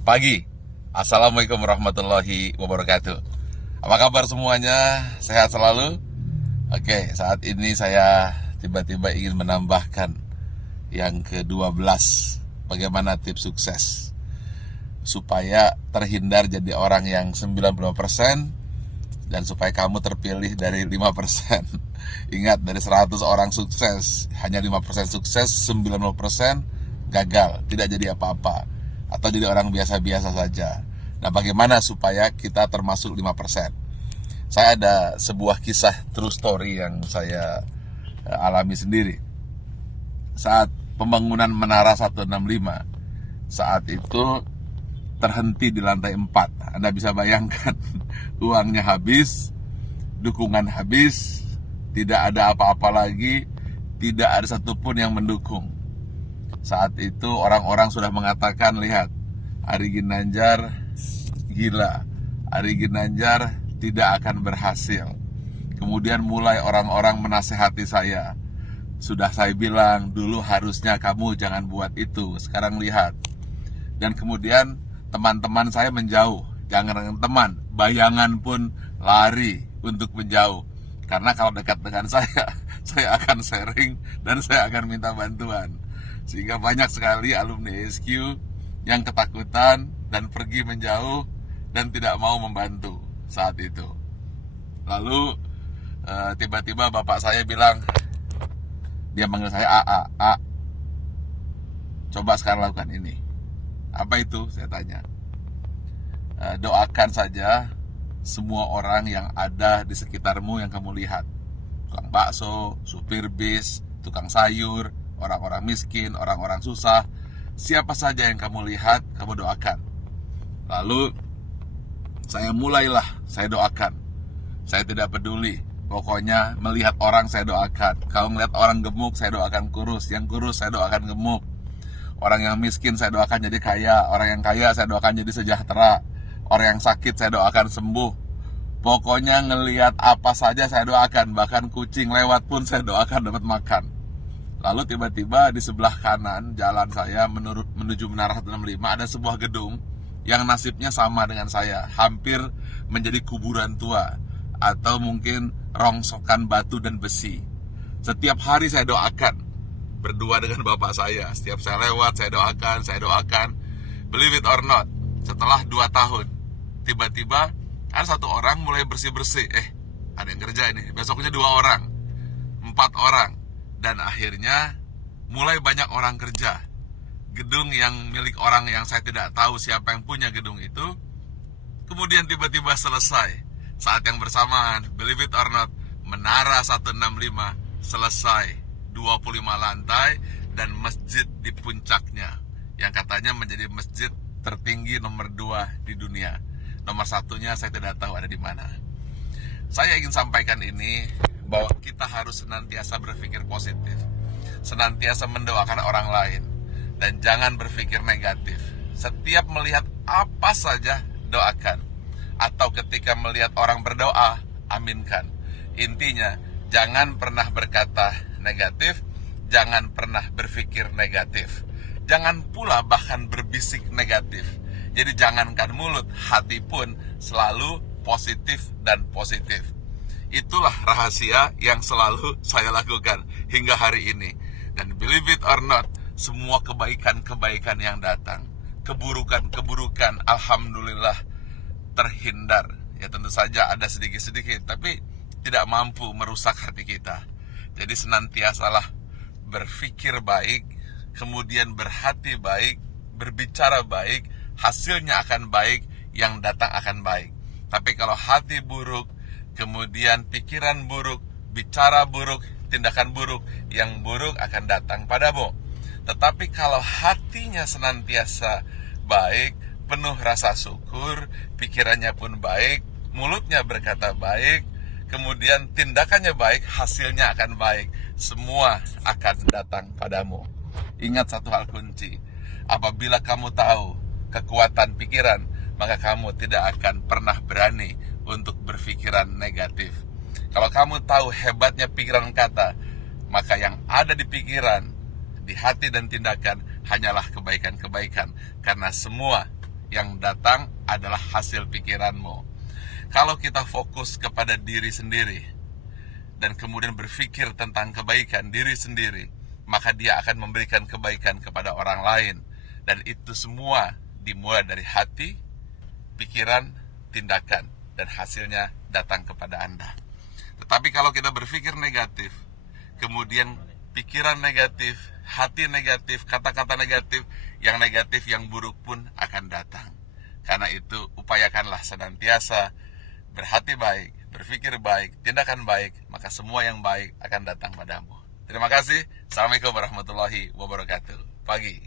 pagi. Assalamualaikum warahmatullahi wabarakatuh. Apa kabar semuanya? Sehat selalu? Oke, saat ini saya tiba-tiba ingin menambahkan yang ke-12. Bagaimana tips sukses supaya terhindar jadi orang yang 95% dan supaya kamu terpilih dari 5%. Ingat, dari 100 orang sukses, hanya 5% sukses, 90% gagal, tidak jadi apa-apa, atau jadi orang biasa-biasa saja. Nah, bagaimana supaya kita termasuk 5%? Saya ada sebuah kisah true story yang saya alami sendiri. Saat pembangunan Menara 165, saat itu terhenti di lantai 4. Anda bisa bayangkan, uangnya habis, dukungan habis, tidak ada apa-apa lagi, tidak ada satupun yang mendukung. Saat itu orang-orang sudah mengatakan, lihat, Ari Ginanjar gila, Ari Ginanjar tidak akan berhasil. Kemudian mulai orang-orang menasehati saya. Sudah saya bilang, dulu harusnya kamu jangan buat itu, sekarang lihat. Dan kemudian teman-teman saya menjauh. Jangan teman, bayangan pun lari untuk menjauh. Karena kalau dekat dengan saya akan sharing dan saya akan minta bantuan. Sehingga banyak sekali alumni SQ yang ketakutan dan pergi menjauh dan tidak mau membantu saat itu. Lalu tiba-tiba bapak saya bilang, dia manggil saya A, coba sekarang lakukan ini. Apa itu? Saya tanya. Doakan saja semua orang yang ada di sekitarmu yang kamu lihat. Tukang bakso, supir bis, tukang sayur, orang-orang miskin, orang-orang susah. Siapa saja yang kamu lihat, kamu doakan. Lalu saya doakan. Saya tidak peduli. Pokoknya melihat orang saya doakan. Kalau melihat orang gemuk, saya doakan kurus. Yang kurus saya doakan gemuk. Orang yang miskin saya doakan jadi kaya. Orang yang kaya saya doakan jadi sejahtera. Orang yang sakit saya doakan sembuh. Pokoknya ngelihat apa saja saya doakan. Bahkan kucing lewat pun saya doakan dapat makan. Lalu tiba-tiba di sebelah kanan jalan saya menuju Menara 165 ada sebuah gedung yang nasibnya sama dengan saya. Hampir menjadi kuburan tua atau mungkin rongsokan batu dan besi. Setiap hari saya doakan. Berdua dengan bapak saya. Setiap saya lewat saya doakan. Believe it or not, setelah 2 tahun tiba-tiba ada satu orang mulai bersih-bersih. Ada yang kerja ini. Besoknya 2 orang, 4 orang. Dan akhirnya mulai banyak orang kerja. Gedung yang milik orang yang saya tidak tahu siapa yang punya gedung itu, kemudian tiba-tiba selesai. Saat yang bersamaan, believe it or not, Menara 165 selesai, 25 lantai dan masjid di puncaknya, yang katanya menjadi masjid tertinggi nomor 2 di dunia. Nomor 1-nya saya tidak tahu ada di mana. Saya ingin sampaikan ini, bahwa kita harus senantiasa berpikir positif, senantiasa mendoakan orang lain, dan jangan berpikir negatif. Setiap melihat apa saja, doakan. Atau ketika melihat orang berdoa, aminkan. Intinya, jangan pernah berkata negatif, jangan pernah berpikir negatif. Jangan pula bahkan berbisik negatif. Jadi jangankan mulut, hati pun selalu positif dan positif. Itulah rahasia yang selalu saya lakukan hingga hari ini. Dan believe it or not, semua kebaikan-kebaikan yang datang, keburukan-keburukan, alhamdulillah terhindar. Ya tentu saja ada sedikit-sedikit, tapi tidak mampu merusak hati kita. Jadi senantiasalah berpikir baik, kemudian berhati baik, berbicara baik, hasilnya akan baik, yang datang akan baik. Tapi kalau hati buruk, kemudian pikiran buruk, bicara buruk, tindakan buruk, yang buruk akan datang padamu. Tetapi kalau hatinya senantiasa baik, penuh rasa syukur, pikirannya pun baik, mulutnya berkata baik, kemudian tindakannya baik, hasilnya akan baik. Semua akan datang padamu. Ingat satu hal kunci, apabila kamu tahu kekuatan pikiran, maka kamu tidak akan pernah berani untuk berpikiran negatif. Kalau kamu tahu hebatnya pikiran kata, maka yang ada di pikiran, di hati dan tindakan hanyalah kebaikan-kebaikan. Karena semua yang datang adalah hasil pikiranmu. Kalau kita fokus kepada diri sendiri dan kemudian berpikir tentang kebaikan diri sendiri, maka dia akan memberikan kebaikan kepada orang lain. Dan itu semua dimulai dari hati, pikiran, tindakan, dan hasilnya datang kepada Anda. Tetapi kalau kita berpikir negatif, kemudian pikiran negatif, hati negatif, kata-kata negatif, yang buruk pun akan datang. Karena itu upayakanlah senantiasa berhati baik, berpikir baik, tindakan baik, maka semua yang baik akan datang padamu. Terima kasih. Assalamualaikum warahmatullahi wabarakatuh. Pagi.